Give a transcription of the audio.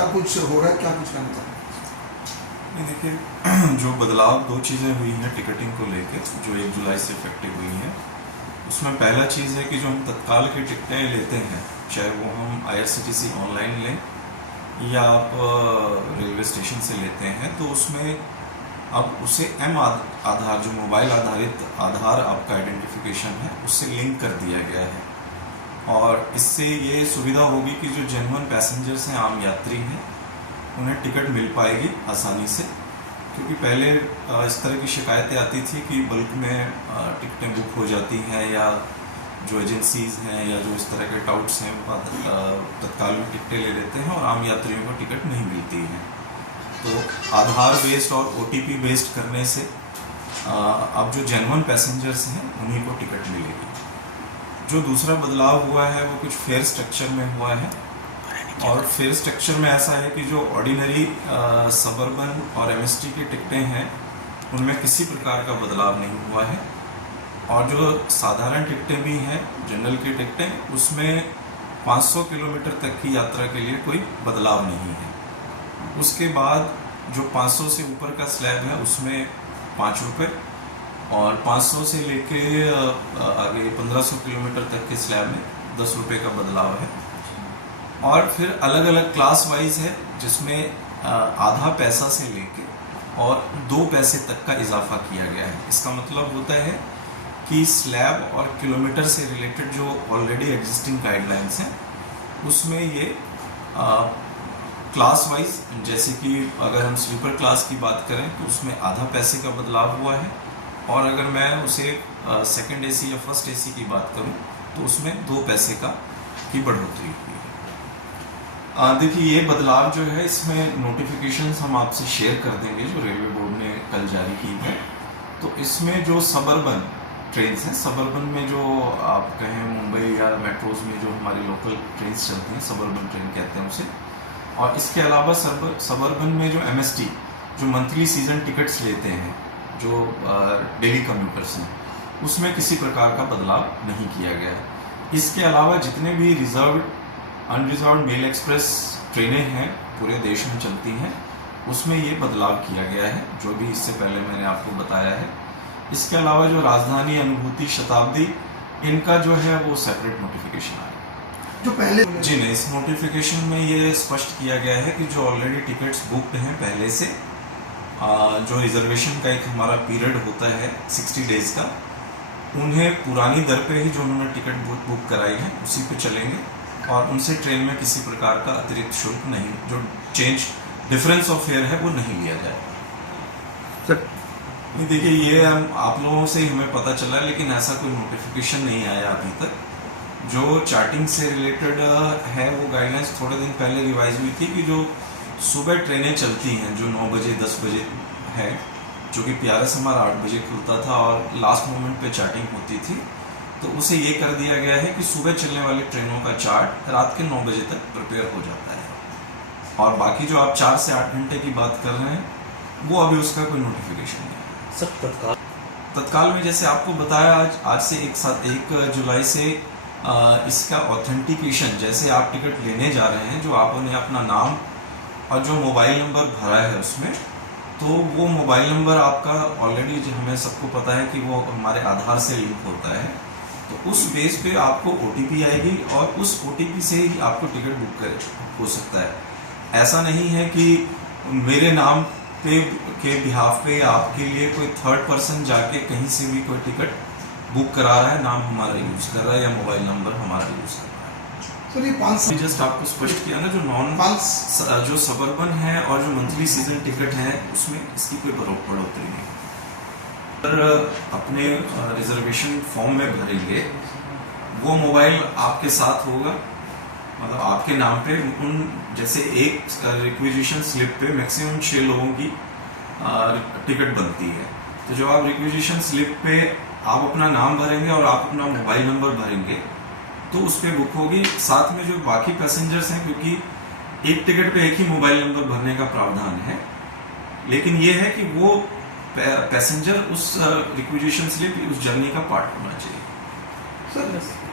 क्या कुछ हो रहा है, क्या कुछ करना चाहते हैं? नहीं, देखिए जो बदलाव दो चीज़ें हुई हैं टिकटिंग को लेकर जो 1 जुलाई से इफेक्टिव हुई हैं, उसमें पहला चीज़ है कि जो हम तत्काल की टिकटें लेते हैं, चाहे वो हम IRCTC ऑनलाइन लें या आप रेलवे स्टेशन से लेते हैं, तो उसमें अब उसे आधार जो मोबाइल आधारित आधार आपका आइडेंटिफिकेशन है उससे लिंक कर दिया गया है। और इससे ये सुविधा होगी कि जो जेन्युइन पैसेंजर्स हैं, आम यात्री हैं, उन्हें टिकट मिल पाएगी आसानी से। क्योंकि पहले इस तरह की शिकायतें आती थी कि बल्क में टिकटें बुक हो जाती हैं या जो एजेंसीज हैं या जो इस तरह के टाउट्स हैं तत्काल में टिकटें ले लेते हैं और आम यात्रियों को टिकट नहीं मिलती है। तो आधार बेस्ड और OTP बेस्ड करने से अब जो जेन्युइन पैसेंजर्स हैं उन्हीं को टिकट मिलेगी। जो दूसरा बदलाव हुआ है वो कुछ फेयर स्ट्रक्चर में हुआ है, और फेयर स्ट्रक्चर में ऐसा है कि जो ऑर्डिनरी सबर्बन और MST की टिकटें हैं उनमें किसी प्रकार का बदलाव नहीं हुआ है, और जो साधारण टिकटें भी हैं, जनरल की टिकटें, उसमें 500 किलोमीटर तक की यात्रा के लिए कोई बदलाव नहीं है। उसके बाद जो 500 से ऊपर का स्लैब है उसमें 5 रुपये, और 500 से लेके आगे 1500 किलोमीटर तक के स्लैब में 10 रुपये का बदलाव है। और फिर अलग अलग क्लास वाइज है जिसमें आधा पैसा से लेके और 2 पैसे तक का इजाफा किया गया है। इसका मतलब होता है कि स्लैब और किलोमीटर से रिलेटेड जो ऑलरेडी एग्जिस्टिंग गाइडलाइंस हैं उसमें ये क्लास वाइज, जैसे कि अगर हम स्लीपर क्लास की बात करें तो उसमें आधा पैसे का बदलाव हुआ है, और अगर मैं उसे सेकंड AC या फर्स्ट AC की बात करूं तो उसमें 2 पैसे की बढ़ोतरी हुई है। देखिए ये बदलाव जो है इसमें नोटिफिकेशंस हम आपसे शेयर कर देंगे जो रेलवे बोर्ड ने कल जारी की है। तो इसमें जो सबर्बन ट्रेन्स हैं, सबर्बन में जो आप कहें मुंबई या मेट्रोज में जो हमारी लोकल ट्रेन्स चलती हैं, सबर्बन ट्रेन कहते हैं उसे, और इसके अलावा सबर्बन में जो MST जो मंथली सीजन टिकट्स लेते हैं, जो डेली कम्यूटर्स हैं, उसमें किसी प्रकार का बदलाव नहीं किया गया है। इसके अलावा जितने भी रिजर्व्ड अनरिजर्व्ड मेल एक्सप्रेस ट्रेनें हैं पूरे देश में चलती हैं उसमें ये बदलाव किया गया है, जो भी इससे पहले मैंने आपको बताया है। इसके अलावा जो राजधानी, अनुभूति, शताब्दी, इनका जो है वो सेपरेट नोटिफिकेशन आया जो पहले जी नहीं, इस नोटिफिकेशन में ये स्पष्ट किया गया है कि जो ऑलरेडी टिकट्स बुकड हैं पहले से, जो रिजर्वेशन का एक हमारा पीरियड होता है 60 डेज का, उन्हें पुरानी दर पे ही जो उन्होंने टिकट बुक कराई है उसी पे चलेंगे, और उनसे ट्रेन में किसी प्रकार का अतिरिक्त शुल्क नहीं, जो डिफरेंस ऑफ फेयर है वो नहीं लिया जाएगा। नहीं, देखिए ये आप लोगों से ही हमें पता चला, लेकिन ऐसा कोई नोटिफिकेशन नहीं आया अभी तक। जो चार्टिंग से रिलेटेड है वो गाइडलाइंस थोड़े दिन पहले रिवाइज हुई थी कि जो सुबह ट्रेनें चलती हैं जो 9 बजे 10 बजे है, जो कि PRS हमारा 8 बजे खुलता था और लास्ट मोमेंट पे चार्टिंग होती थी, तो उसे ये कर दिया गया है कि सुबह चलने वाली ट्रेनों का चार्ट रात के 9 बजे तक प्रिपेयर हो जाता है, और बाकी जो आप 4 से 8 घंटे की बात कर रहे हैं वो अभी उसका कोई नोटिफिकेशन नहीं है। सर तत्काल में जैसे आपको बताया आज से 1 जुलाई से इसका ऑथेंटिकेशन, जैसे आप टिकट लेने जा रहे हैं, जो आपने अपना नाम और जो मोबाइल नंबर भरा है उसमें, तो वो मोबाइल नंबर आपका ऑलरेडी जो हमें सबको पता है कि वो हमारे आधार से लिंक होता है, तो उस बेस पे आपको OTP आएगी और उस OTP से ही आपको टिकट बुक हो सकता है। ऐसा नहीं है कि मेरे नाम पे के बिहाफ पे आपके लिए कोई थर्ड पर्सन जाके कहीं से भी कोई टिकट बुक करा रहा है, नाम हमारा यूज कर रहा है या मोबाइल नंबर हमारा यूज कर रहा है। सर ये 5 जस्ट आपको स्पष्ट किया ना, जो सबर्बन है और जो मंथली सीजन टिकट है उसमें इसकी कोई बढ़ोतरी नहीं। अगर अपने रिजर्वेशन फॉर्म में भरेंगे वो मोबाइल आपके साथ होगा, मतलब आपके नाम पे, उन जैसे एक रिक्विजिशन स्लिप पे मैक्सिमम 6 लोगों की टिकट बनती है, तो जब आप रिक्विजिशन स्लिप पे आप अपना नाम भरेंगे और आप अपना मोबाइल नंबर भरेंगे तो उस पर बुक होगी। साथ में जो बाकी पैसेंजर्स हैं, क्योंकि एक टिकट पे एक ही मोबाइल नंबर भरने का प्रावधान है, लेकिन ये है कि वो पैसेंजर उस रिक्विजिशन स्लिप उस जर्नी का पार्ट होना चाहिए। सर